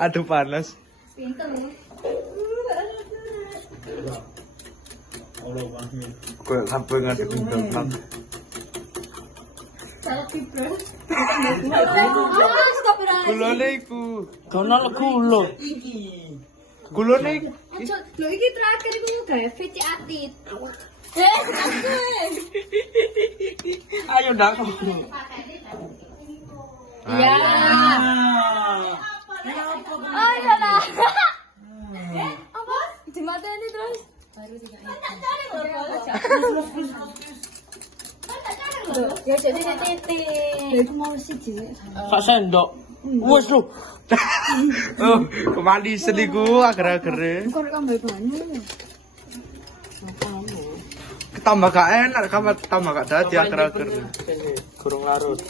Aduh panas. Pinter ya. Kok sampai ngadep belakang. Salah pinter. Astagfirullah. Gulone iku. Kono kulo. Gulone iku. Lho iki terakhir iku gawe VC atit. Ayo ndak. Iya. Oh iya lah. Apa? Dimateni terus. Baru tidak ya jadi titik. Lha iku mau siji. Sak sendok. Wes lho. Oh, kemali seniku agar-agare. Kok kambe banyu. Tambah gak enak, tambah gak dadi agar-agare. Kurang larut.